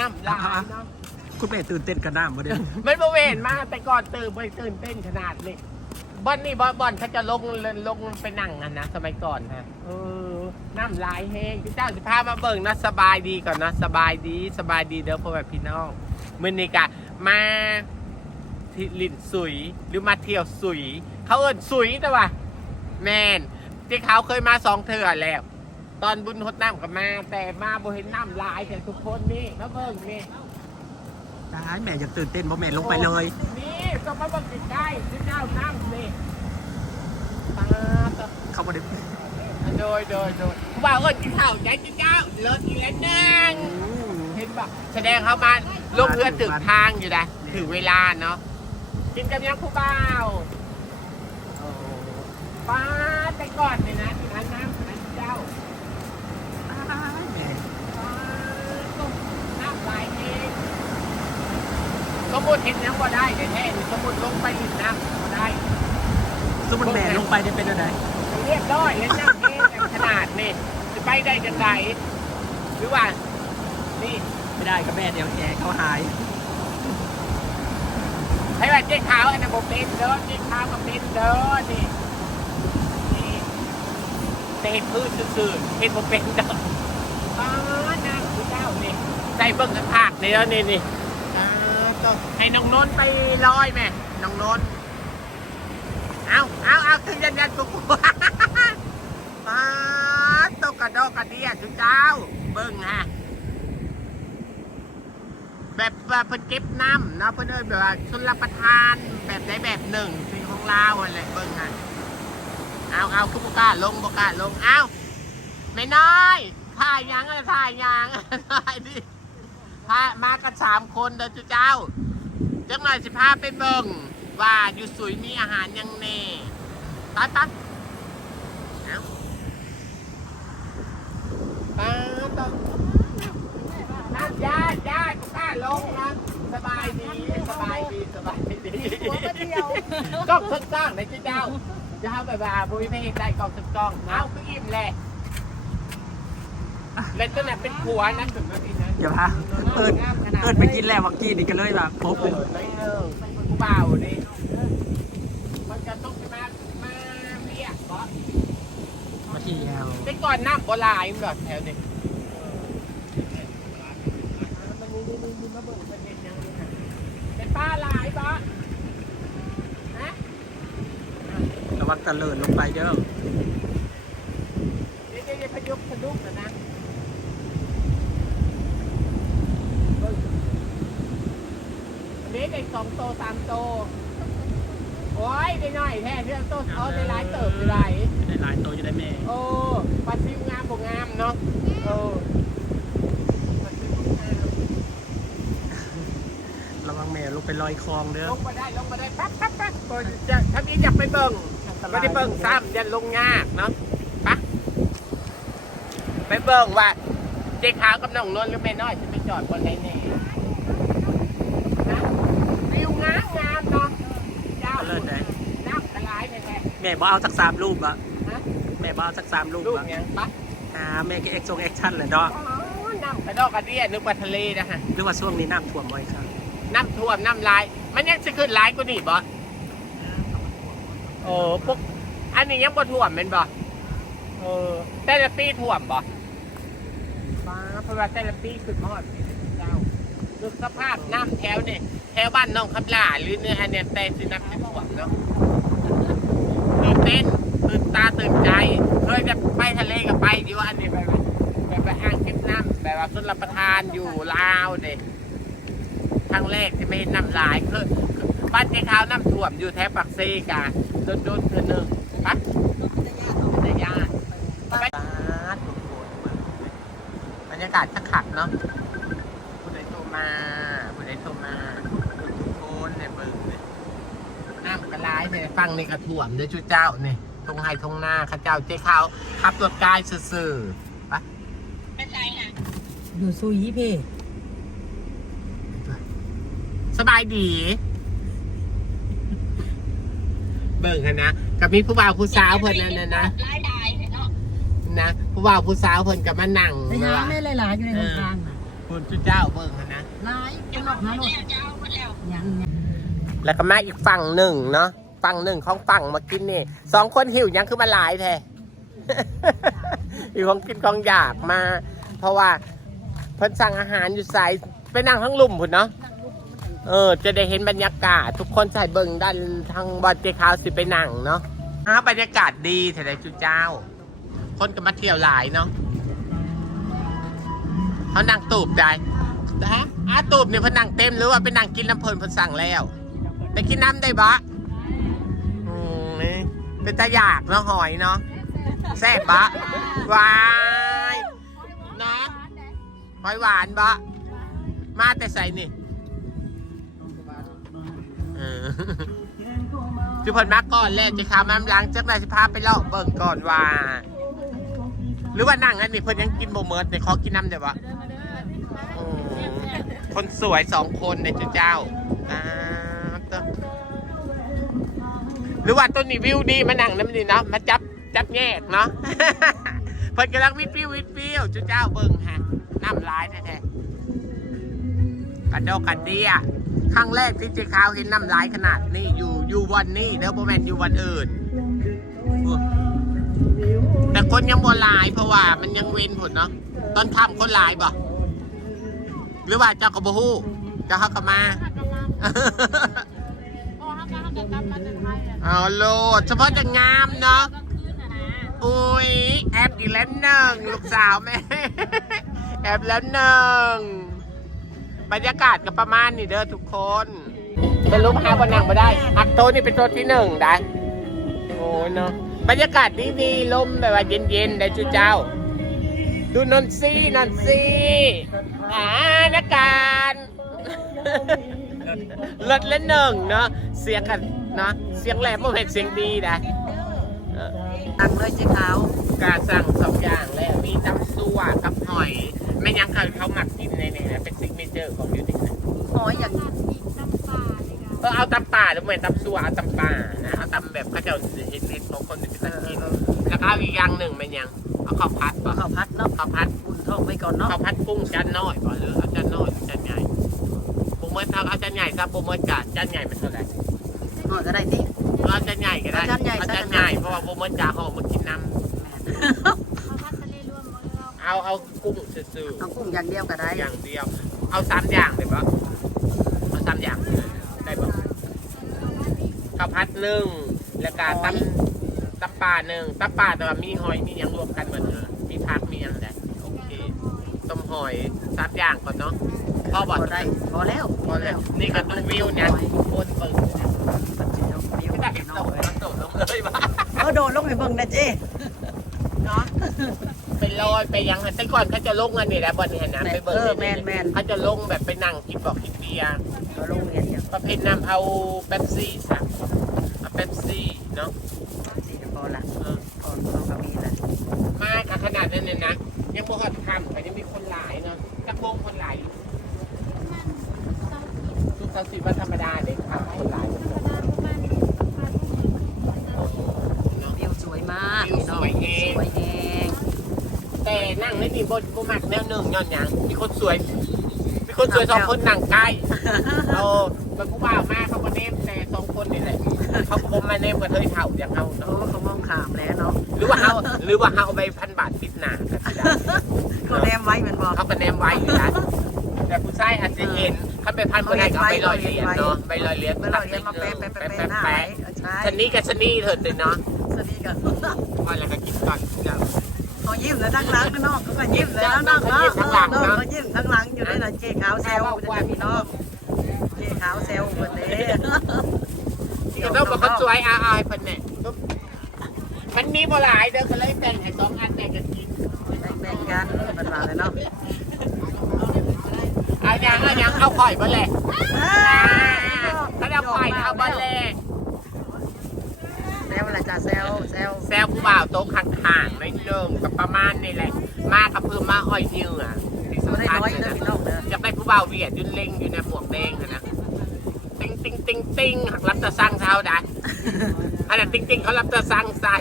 น้ำลายเนาะคุณแม่ตื่นเต้นกับน้ำบ่เด้อมันบริเวณมากแต่ก่อนตื่นไปตื่นเต้นขนาดนี้บอนนี่บอนบอนเขาจะลงลงไปนั่งกันนะสมัยก่อนฮะเออน้ำลายแห้งพี่เจ้าสิพามาเบิ่งนะสบายดีก่อนนะสบายดีสบายดีเด้อพ่อแม่พี่น้องมื้อนี้กะมาที่ลินสุยหรือมาเที่ยวสุย เขาเอิ้นสุยแต่ว่า แมนที่เขาเคยมาสองเทื่อแล้ว ตอนบุญหดน้ำกับมา แต่มาบ่เห็นน้ำลายแต่ทุกคนนี่มาเบิ่งนี่ตายแม่อยากตื่นเต้นบ่แม่ลงไปเลยนี่ก็มาบังใกล้ๆที่เจ้านั่งนี่ตาตาเขาบ่ได้โดยโดยโดยว่าเออกินข้าวใจที่เจ้าเลิศอีกแล้วนั่งเห็นปะแสดงเขามาลงเรือถึงทางอยู่นะถึงเวลาเนาะกินกันยังผู้บ่าวโอ้ป้าแต่ก่อนเลยนะที่ร้านน้ำร้านเจ้า ตายแม่ ป้าต้มน้ำลายเอง สมมุติเห็นยังก็ได้แต่แท้ๆสมมุติลงไปอีกน้ำก็ได้สมมุติแม่ลงไปได้เป็นอะไรเรียบร้อยแล้วนั่งเองขนาดนี่จะไปได้จังไงหรือว่า นี่ไม่ได้กับแม่เดี๋ยวแกเขาหายให้ว่าเจ๊ขาวอันนั้นโบเป็นเด้อเจ๊ขาวก็เป็นเด้อนี่นี่แต่เห็นพื้นซื่อๆเห็นโบเป็นเด้ออ๋อนางคือเจ้านี่ ใจเบิ่งกันภาคนี่แล้วนี่นี่ให้น้องนนท์ไปลอยแม่น้องนนท์เอาเอาเอาคือยันยันกุ๊กป้าตกกระดอกกระเดียจุเจ้า เบิ่งฮะแบบเพิ่นเก็บน้ำเนาะเพิ่นเอิ้นแบบว่าชนรับประทานแบบใดแบบหนึ่งเป็นของลาวอะไรเบิ่งฮะเอาเอาคือบ่กล้าลงบ่กล้าลงเอาไม่น้อยถ่ายยังอะไรถ่ายยังถ่ายดิ พามากันสามคนเด้อจุเจ้าจังหน่อยสิพาไปเบิ่งว่าอยู่สุยมีอาหารยังแน่ไปไปเอาไปต่อน้ำยาดยาดกล้าลงนะสบายดีสบายดีสบายดีกล้องทึกกล้องในเจ้าจะเอาแบบว่าบุ้ยไม่เห็นได้กล้องทึกกล้องเอาคืออิ่มแหละ เล่นตั้งแต่เป็นผัวนะถึงนาทีนั้นอย่าพาเอิ้นเอิ้นไปกินแล้วเมื่อกี้นี่ก็เลยแบบพบเอเลยอไม่เลิกผู้เบาดิมันจะต้องมามาเรียกบอสมาเที่ยวแต่ก่อนน้ำโบราณมันหรอแถวนี้มันนี่นี่นี่มาเบิ่งเป็นเด็กยังนี่ค่ะเป็นป้าลายบอสฮะระวังตะเลินลงไปเด้อเดี๋ยวเดี๋ยวพยุกพยุกนะนะเด็ กได้สองโตสามโต โอ้ยได้น้อยแท้ที่โตเอาได้หลายเติบได้หลายได้หลายโตจะได้แม่ โอ้ปลาซิวงามบ่งามเนาะโอ้ปลาซิวงามระวังแม่ลงไปลอยคลองเด้อลงมาได้ลงมาได้ปั๊บปั๊บปั๊บเปิดจะถ้ามีอยากไปเบิ่งไม่ได้เบิ่งซ้ำยันลงยากเนาะปะไปเบิ่งว่าเจ๊ขาวกับน้องนนท์หรือแม่น้อยจะไปจอดบนไหนแน่นะวิวงามงามเนาะเจ้า ตะเลินได้ น้ำกระไร แท้แม่บ่เอาสักสามรูปอะๆฮะแม่บ่เอาสักสามรูปลูกอะยังปะอ่าแม่ก็เอ็กซ์ซงแอคชั่นเลยเนาะอ๋อน้ำกระดอกกระเดียนึกว่าทะเลนะฮะหรือว่าช่วงนี้น้ำท่วมบ่อยครับน้ำท่วมน้ำลาย มันยังจะขึ้นหลายกว่านี่บ่โอ้พวกอันนี้ยังบ่ท่วมเป็นบ่เออแต่ละปีท่วมบ่ฟ้าเพราะว่าแต่ละปีขึ้นฮอดนี่เจ้าดูสภาพน้ำแถวนี่แถวบ้านน้องคำลาหรือเนี่ยอันเนี้ยแต่สิน้ำจะท่วมเนาะ ตื่นเต้นตื่นตาตื่นใจ เคยจะไปทะเลกับไปอยู่อันนี้แบบว่าแบบว่าอ่างเก็บน้ำแบบว่าต้นรับประทานอยู่ลาวเด็ครั้งแรกที่ไม่เห็นน้ำลายคือบ้านเจ้าขาน้ำท่วมอยู่แถวปักซีกาโดนโดนเธอหนึ่งปะในญาติไปบรรยากาศสักขัดเนาะผู้ใดโทรมาผู้ใดโทรมาทุกคนเนี่ยเบิ่ง น้ำกระไรเนี่ยฟังในกระถ่วมเด้อชุดเจ้าเนี่ยทงไฮทงหน้าข้าเจ้าเจ้าขาวขับรถกายซื่อๆปะอยู่ซุยเพ่สบายดี เบิ่งกันนะกับมีผู้บ่าวผู้สาวเพิ่นนั่นน่ะนะนะผู้บ่าวผู้สาวเพิ่นกับมานั่งไปหาว่าแม่หลายๆอยู่ในโครงการน่ะคุณจุเจ้าเบิ่งหั่นนะลายจะหลอกนะลูกยัง แล้วก็มาอีกฝั่งหนึ่งเนาะฝั่งหนึ่งของฝั่งมากินนี่สองคนหิวยังคือมาหลายแท้อยู่ของกินของอยากมา เพราะว่าเพิ่นสั่งอาหารอยู่ใส่ไปนั่งทั้งลุ่มพุ่นเนาะเออ จะได้เห็นบรรยากาศ ทุกคนใส่เบิ่งด้านทางบอลเจคาวสิไปนั่งเนาะอ้าบรรยากาศดีแท้ๆจุเจ้า คนก็มาเที่ยวหลายเนาะเขานั่งตูบได้นะฮะอาตูบเนี่ยพนนั่งเต็มหรือว่าไปนั่งกินน้ำเพลินพนสั่งแล้ว แต่กินน้ำได้บะอืมนี่เป็นตาอยากเนาะหอยเนาะแซ่บบะหวายนะหอยหวานบะมาแต่ใส่นี่เออจุพนมาก่อนแหละจะขาวมันล้างจักนายสิพาไปเลาะเบิ่งก่อนว่า หรือว่านั่งอันนี้เพิ่นยังกินโมเมิร์ดเนี่ยขอกินน้ำเดี๋ยววะอืมคนสวยสองคนในจุเจ้าอ่าเต้อ หรือว่าต้นนี้วิวดีมานั่งน้ำนี่เนาะมาจับจับแยกเนาะเพิ่นกำลังวิดวิววิดวิวจุเจ้าเบิ่งฮะน้ำลายแท้ๆกันโดกันเดียครั้งแรกที่เจ๊ขาวเห็นน้ำลายขนาดนี้อยู่อยู่วันนี้เด้อโบแมนอยู่วันอื่นแต่คนยังบ่หลายเพราะว่ามันยังเว้นผลเนาะตอนทำคนหลายบ่หรือว่าเจ้าก็บ่ฮู้เจ้าเขาก็มา เอาโลดเฉพาะจะงามเนาะอุ้ยแอบอีกแล้วหนึ่งลูกสาวแม่ แอบแล้วหนึ่งบรรยากาศก็ประมาณนี้เด้อทุกคนเป็นลูกหาบนนั่งมาได้ อักโตนี่เป็นตัวที่หนึ่งได้โอ้ยเนาะบรรยากาศดีดีๆลมแบบว่าเย็นๆได้จุเจ้า ดูนนทรีนนทรีอ่านักการ ลดละหนึ่งเนาะเสียงกันเนาะเสียงแหลมโมเห็นเสียงดีนะเออตังเลยเจ๊ขากาสั่งสองอย่างแล้วมีตำซั่วกับหอยไม่ยังเขาเขาหมักกินในนี่นะเป็นซิกเนเจอร์ของยูนิคนะหอยอย่างเออเอาตำป่าหรือไม่ตำซั่วเอาตำป่านะเอาตำแบบเขาจะเห็นเห็นของคนที่เป็นตะกินแล้วก็อีกอย่างหนึ่งเป็นยังเอาข้าวผัดป่ะข้าวพัดเนาะข้าวผัดอุ่นท้องไปก่อนเนาะข้าวผัดกุ้งจานน้อยก่อนหรือเอาจานน้อย หรือจานใหญ่ปูเมื่อทำเอาจานใหญ่ซะปูเมื่อจานจานใหญ่มันเท่าไหร่หน่อยก็ได้ที่เอาจานใหญ่ก็ได้เอาจานใหญ่ เอาซะจานใหญ่เพราะว่าปูเมื่อจานเขาเอามากินน้ำเอาเอากุ้งซื่อเอากุ้งอย่างเดียวก็ได้ๆอย่างเดียว เอาสามอย่างเลยปะเอาสามอย่างได้ปะข้าวผัดหนึ่งแล้วก็ตำตำปลาหนึ่งตำปลาแต่ว่ามีหอยมีหยังรวมกันเหมือนเดิมมีผักมีหยังไงโอเคต้มหอยสามอย่างก่อนเนาะพ่ อพบอกอได้พอแล้วพอแล้ว นี่ก็ดูวิวเนี่ยบนเปิดวิวไม่ได้เห็นเนาตกมันตกลงเลยว่ะเออโดดลงไปเบิ่งนะเจ๊เนาะเป็นลอยไปยังไงแต่ก่อนเขาจะลงกันนี่แหละบนเห็นนะไปเบิเอร์อแมนแมนเขาจะลงแบบไปนั่งกินบอกกินเบียร์เขาลงเห็นอย่างประเภทน้ำเอาเป๊ปซี่สักเอาเป๊ปซี่เนาะสี่พอละเออพอเขาก็มีละมากับขนาดนั้นเนี่ยนะยังบ่ฮอดค่ำแต่ยังมีคนหลายเนาะจักโมงคนหลายอยู่ ทุกสัปดาห์วันธรรมดาเด็กค่ำคนหลายเนาะวิวสวยมากวิวสวยแฮงสวยแฮงแต่นั่งในนี่บนบุมักแนวหนึ่งย้อนหยังมีคนสวยมีคนสวยสองคนนั่งใกล้เออเป็นผู้บ่าวมากเขาก็เนมแต่สองคนนี่แหละเขาก็บ่มาเนมกันเทยเท่าอย่างเขาโอ้เนาะเขามองขามแล้วเนาะหรือว่าเขาหรือว่าเขาเอาไปพันบาทปิดหนาก็สิได้เขาแนมไว้เหมือนบอกเขาก็เนมไว้อยู่นะแต่ผู้ชายอาจจะเห็น เขาไปพันเมื่อไหร่ก็เอาไปลอยเหรียญเนาะไปลอยเหรียญเมื่อเราเรียนมาแปะแปะแปะแปะหน้าไว้เออใช่ชนนี้กับชนนี้เถิดเลยเนาะสวัสดีกันพอแล้วก็กินก่อนเดี๋ยวเขายิ้มแล้วทั้งหลังข้างนอกเขาก็ยิ้มแล้วทั้งนอกเนาะเขายิ้มทั้งหลังเนาะเขายิ้มทั้งหลังอยู่ในน่ะเจ๊ขาวเซลจะพี่น้องเจ๊ขาวเซลหมดเลยก็ต้องบอกเขาสวยอาอายเพิ่นเนี่ยมันมีบ่หลายเด้อก็เลยแต่งให้สองอันแต่งกันกินแบ่งกันเป็นว่าเลยเนาะเอาอย่าง เอาข่อยบ่แหละถ้าเอาข่อยเอาบ่แหละแซวอะไรจ้ะแซวแซวแซวผู้บ่าวโต๊ะข้างๆในเดิมกับประมาณนี่แหละ มากับเพิ่มมาอ้อยเหยื่อที่ตัวสำได้คัญน้อยเลนะพี่น้องเด้ออยากได้ผู้บ่าวเวียดยืนเล็งอยู่ในหมวกแดงอะนะติ้งติ้งติ้งติ้งหักรับจะสร้างเท้าได้อันนั้นติ้งติ้งเขารับจะสร้างใส่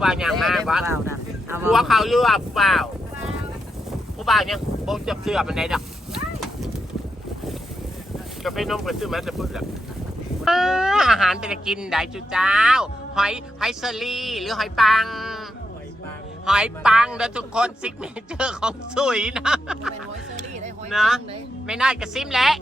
ว่าอย่างมากวะเปล่านะเอาหัวเขาหรือว่าผู้บ่าวผู้บ่าวเนี่ยโบงจับเสื้อมันไหนดอกจะไปนมกันซื้อมาจะพูดแหละอ่าอาหารเป็นกินได้จุเจ้า หอยหอยเซอรี่หรือหอยปัง หอยปังเด้อทุกคนซิกเนเจอร์ของสุยนะเป็นหอยเซอรี่ได้หอยนะปังเลยไม่น่ากับซิมแล้ว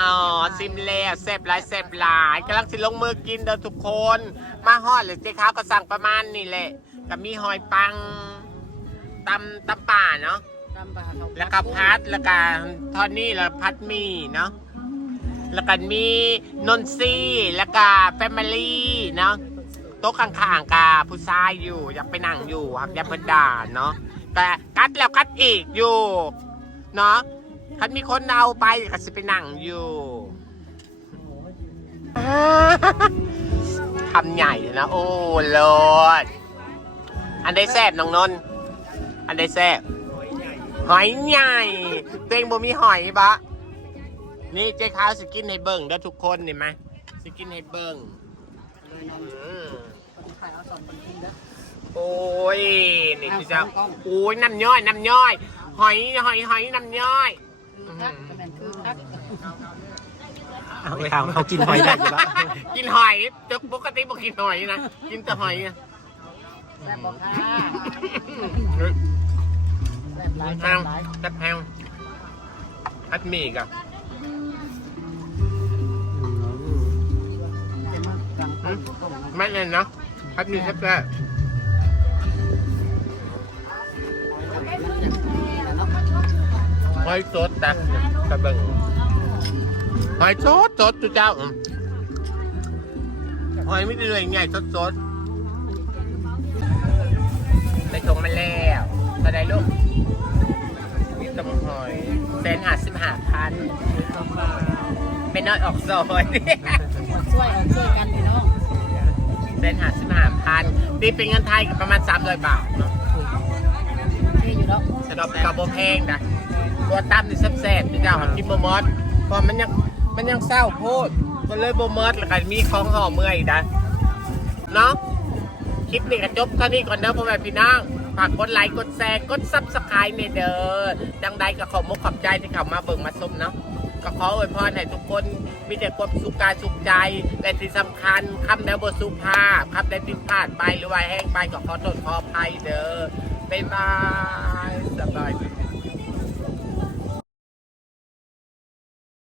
อ๋อซิมแล้วเซฟหลายเซฟหลายกำลังสิลงมือกินเด้อทุกคน มาฮอดหรือเจ๊ข้าวก็สั่งประมาณนี่แหละกับมีหอยปังตำตำป่าเนาะ ตำปลาเขาแล้วก็พัดแล้วก็ทอนนี่แล้วพัดมีเนาะแล้วก็มีนนซี่แล้วก็แฟมิลี่เนาะโต๊ะข้างๆกับผู้ชายอยู่อยากไปนั่งอยู่ครับอยาเพิ่นด่าเนาะแต่กัดแล้วกัดอีกอยู่เนาะคันมีคนเอาไปก็สิไปนั่งอยู่คำใหญ่เลยนะ โอ้โลดอันใดแซ่บน้องนนอันใดแซ่บ หอยใหญ่ตัวเองบ่มีหอยบะนี่เจ๊ขาวสกินให้เบิ่งเด้อทุกคนเห็นไหมสกินให้เบิ่งอืมขายเอาสองคนกินเด้อโอ้ยนี่พี่เจ้าโอ้ยน้ำย่อยน้ำย่อย หอยหอยหอยน้ำย่อยคือคักก็แม่นคือคักเอาไปทำเขากินหอยได้อยู่ปะกินหอยแต่ปกติบ่กินหอยนะ กินแต่หอยอะแซ่บบ่ค่ะเฮ้ย แซ่บแพแซ่งบแซ่บแพงพัดหมี่กับเป็นมากลางเลยนะพัดหมี่แซ่บแซ่บหอยสดตักกระเบิงหอยสดสดจุเจ้าหอยไม่ได้เลยใหญ่สดสดได้ทงมาแล้วตอนไหนลูก มีตำหอยแสนหาสิบห้าพันไม่น้อยออกซอยช่วยเอาช่วยกันพี่น้องแสนหาสิบห้าพันตีเป็นเงินไทยก็ประมาณสามร้อยบาทเนาะที่อยู่เนาะสำหรับกาโบแพงนะตัวตั้มนี่แซ่บๆที่เจ้าหากินบมอสเพราะมันยังมันยังเศร้าโพดก็เลยบมอสแล้วก็มีของห่อเมื่อยอีกนะเนาะคลิปนี้ก็จบเท่านี้ก่อนเด้อพ่อแม่พี่น้อง ฝากกดไลค์กดแชร์กดซับสไครต์ในเดอร์ดังใดก็ขอมุกขอบใจที่เข้ามาเบิ่งมาชมเนาะก็ขออวยพรให้ทุกคนมีแต่ความสุขกายสุขใจและที่สำคัญคำใดบทสุภาพคำใดผิดพลาดไปหรือว่าแห้งไปก็ขอโทษขออภัยเด้อบ๊ายบายสบายดี